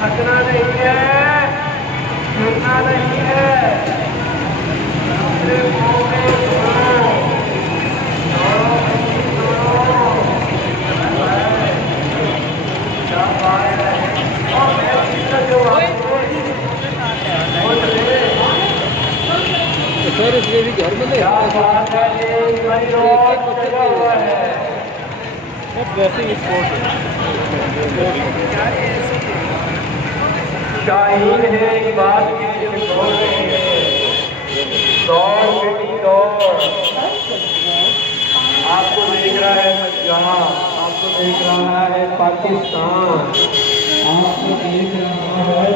थकना नहीं है, छूटना नहीं है। सर इसलिए भी घर में नहीं शाहीन है एक बात की दौड़ रही है, दौड़ बेटी दौड़। आपको देख रहा है जहां, आपको देख रहा है पाकिस्तान, आपको देख रहा है